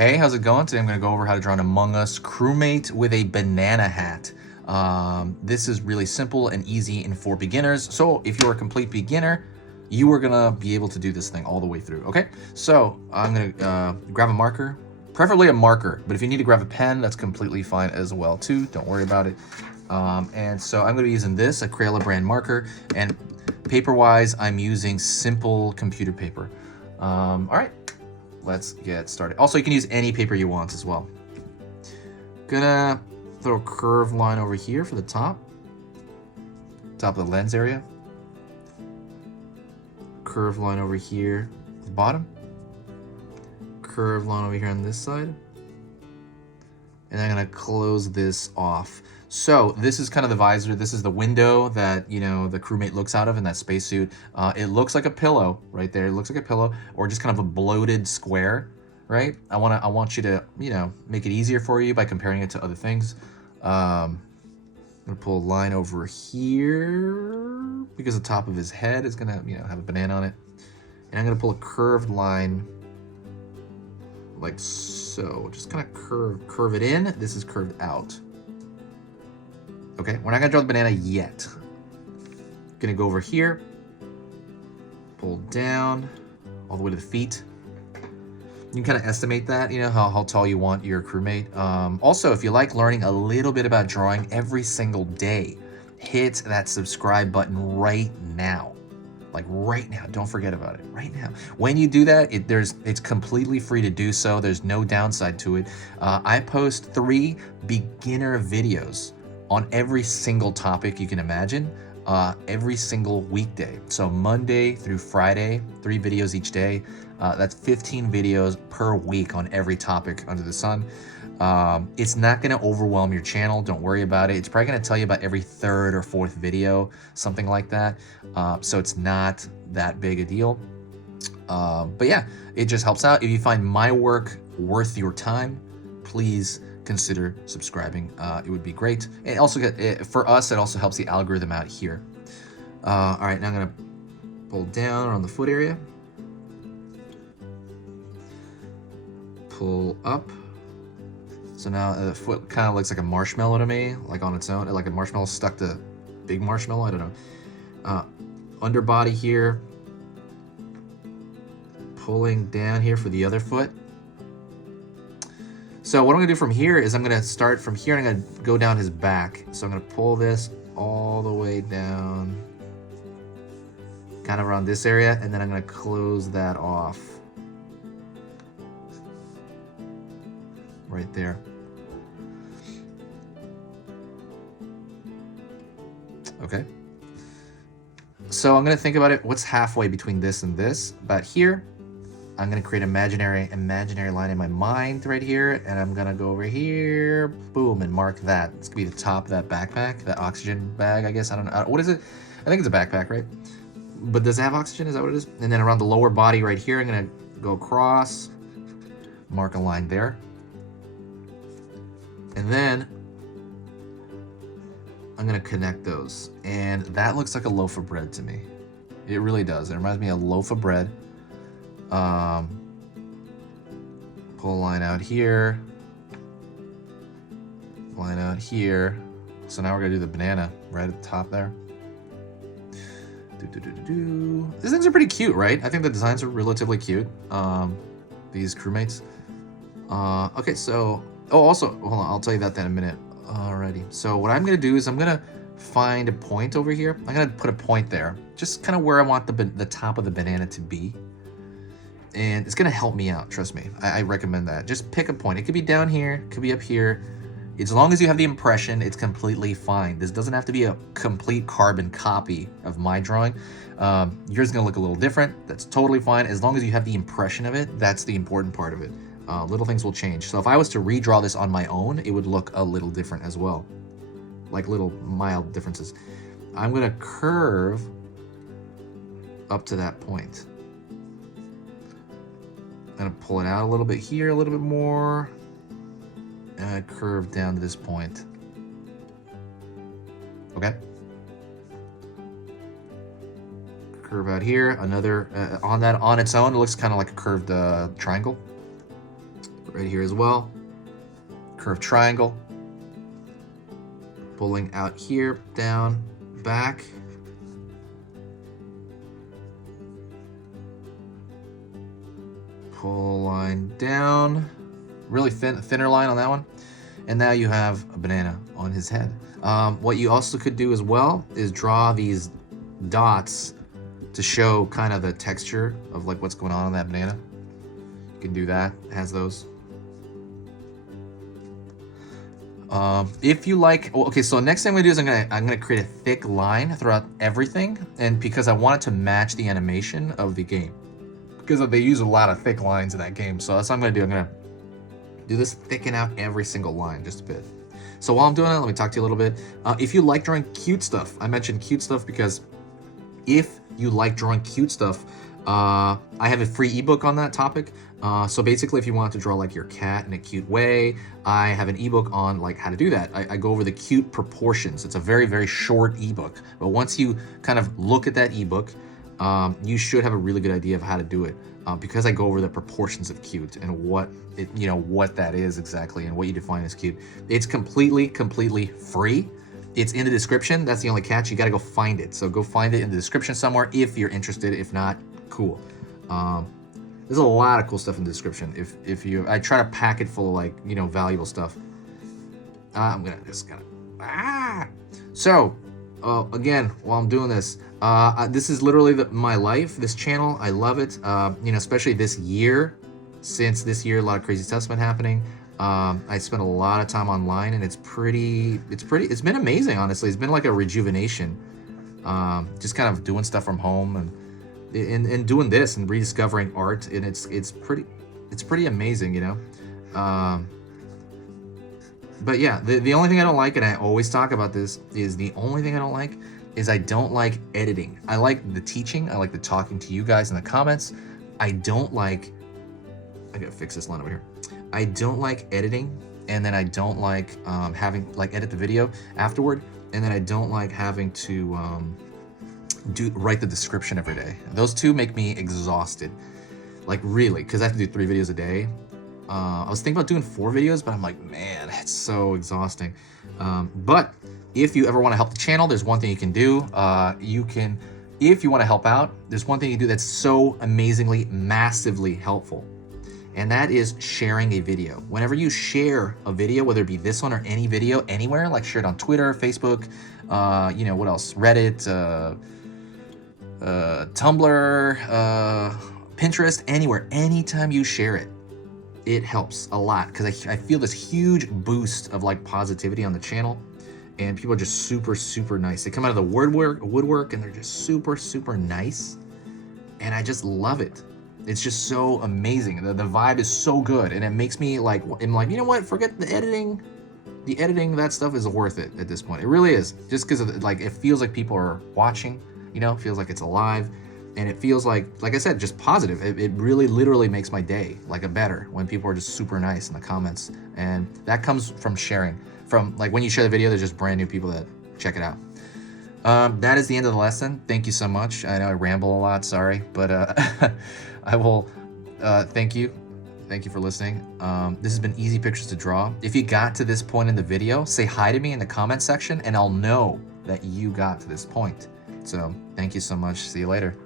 Hey, how's it going? Today I'm going to go over how to draw an Among Us crewmate with a banana hat. This is really simple and easy and for beginners. So if you're a complete beginner, you are going to be able to do this thing all the way through. Okay, so I'm going to grab a marker, preferably a marker. But if you need to grab a pen, that's completely fine as well too. Don't worry about it. And so I'm going to be using this, a Crayola brand marker. And paper-wise, I'm using simple computer paper. All right. Let's get started. Also, you can use any paper you want as well. Gonna throw a curved line over here for the top of the lens area. Curved line over here at the bottom. Curved line over here on this side. And I'm gonna close this off. So this is kind of the visor. This is the window that, you know, the crewmate looks out of in that spacesuit. It looks like a pillow right there. It looks like a pillow, or just kind of a bloated square, right? I want you to, you know, make it easier for you by comparing it to other things. I'm gonna pull a line over here because the top of his head is gonna, you know, have a banana on it. And I'm gonna pull a curved line like so. Just kind of curve it in. This is curved out. Okay, we're not gonna draw the banana yet. Gonna go over here, pull down all the way to the feet. You can kind of estimate that, you know, how tall you want your crewmate. Also, if you like learning a little bit about drawing every single day, hit that subscribe button right now. Like right now, don't forget about it, right now. When you do that, it's completely free to do so. There's no downside to it. I post 3 beginner videos on every single topic you can imagine, every single weekday. So Monday through Friday, 3 videos each day. That's 15 videos per week on every topic under the sun. It's not gonna overwhelm your channel, don't worry about it. It's probably gonna tell you about every 3rd or 4th video, something like that. So it's not that big a deal. But yeah, it just helps out. If you find my work worth your time, please consider subscribing. It would be great. And also for us, it also helps the algorithm out here. All right, now I'm gonna pull down on the foot area, pull up. So now the foot kind of looks like a marshmallow to me, like on its own, like a marshmallow stuck to big marshmallow. I don't know. Underbody here, pulling down here for the other foot. So what I'm gonna do from here is I'm gonna start from here and I'm gonna go down his back. So I'm gonna pull this all the way down, kind of around this area, and then I'm gonna close that off. Right there. Okay. So I'm gonna think about it, what's halfway between this and this? About here. I'm gonna create imaginary line in my mind right here, and I'm gonna go over here, boom, and mark that. It's gonna be the top of that backpack, that oxygen bag, I guess. I don't know. What is it? I think it's a backpack, right? But does it have oxygen? Is that what it is? And then around the lower body right here, I'm gonna go across, mark a line there. And then I'm gonna connect those. And that looks like a loaf of bread to me. It really does. It reminds me of a loaf of bread. Pull a line out here, line out here. So now we're gonna do the banana right at the top there. These things are pretty cute, right? I think the designs are relatively cute. These crewmates. Okay, so, oh, also, hold on, I'll tell you that in a minute. Alrighty, so what I'm gonna do is I'm gonna find a point over here. I'm gonna put a point there, just kind of where I want the top of the banana to be. And it's gonna help me out, trust me. I recommend that. Just pick a point. It could be down here, it could be up here. As long as you have the impression, it's completely fine. This doesn't have to be a complete carbon copy of my drawing. Yours is gonna look a little different. That's totally fine. As long as you have the impression of it, that's the important part of it. Little things will change. So if I was to redraw this on my own, it would look a little different as well. Like little mild differences. I'm gonna curve up to that point. I'm gonna pull it out a little bit here, a little bit more, and curve down to this point. Okay. Curve out here, another on its own, it looks kind of like a curved triangle. right here as well. Curved triangle. Pulling out here, down, back. Pull line down. Really thinner line on that one. And now you have a banana on his head. What you also could do as well is draw these dots to show kind of the texture of like what's going on in that banana. You can do that. It has those. If you like, okay, so next thing I'm gonna do is I'm gonna create a thick line throughout everything, and because I want it to match the animation of the game, because they use a lot of thick lines in that game. So that's what I'm gonna do. I'm gonna do this, thicken out every single line just a bit. So while I'm doing that, let me talk to you a little bit. If you like drawing cute stuff, I mentioned cute stuff because if you like drawing cute stuff, I have a free ebook on that topic. So basically, if you want to draw like your cat in a cute way, I have an ebook on like how to do that. I go over the cute proportions. It's a very, very short ebook. But once you kind of look at that ebook, you should have a really good idea of how to do it. Because I go over the proportions of cute and what it, what that is exactly and what you define as cute. It's completely free. It's in the description. That's the only catch. You got to go find it. So go find it in the description somewhere if you're interested. If not, cool. There's a lot of cool stuff in the description. I try to pack it full of like, valuable stuff. I'm gonna just So, again, while I'm doing this, this is literally my life, this channel. I love it. Especially this year. Since this year, a lot of crazy stuff's been happening. I spent a lot of time online, and it's been amazing, honestly. It's been like a rejuvenation. Just kind of doing stuff from home and doing this and rediscovering art, and it's pretty amazing, But yeah, the only thing I don't like, and I always talk about this, is the only thing I don't like is I don't like editing. I like the teaching. I like the talking to you guys in the comments. I gotta fix this line over here. I don't like editing, and then I don't like having edit the video afterward, and then I don't like having to write the description every day. Those two make me exhausted, like really, because I have to do 3 videos a day. I was thinking about doing 4 videos, but I'm like, man, it's so exhausting. But if you ever want to help the channel, there's one thing you can do. If you want to help out, there's one thing you can do that's so amazingly, massively helpful. And that is sharing a video. Whenever you share a video, whether it be this one or any video anywhere, like share it on Twitter, Facebook, what else? Reddit, Tumblr, Pinterest, anywhere, anytime you share it, it helps a lot, because I feel this huge boost of like positivity on the channel, and people are just super nice. They come out of the woodwork and they're just super nice, and I just love it. It's just so amazing. The vibe is so good, and it makes me like, I'm like, you know what? Forget the editing. The editing, that stuff is worth it at this point. It really is, just because it feels like people are watching. It feels like it's alive. And it feels like I said, just positive. It really literally makes my day like better when people are just super nice in the comments. And that comes from sharing. From like when you share the video, there's just brand new people that check it out. That is the end of the lesson. Thank you so much. I know I ramble a lot, sorry. But I will thank you. Thank you for listening. This has been Easy Pictures to Draw. If you got to this point in the video, say hi to me in the comment section and I'll know that you got to this point. So thank you so much. See you later.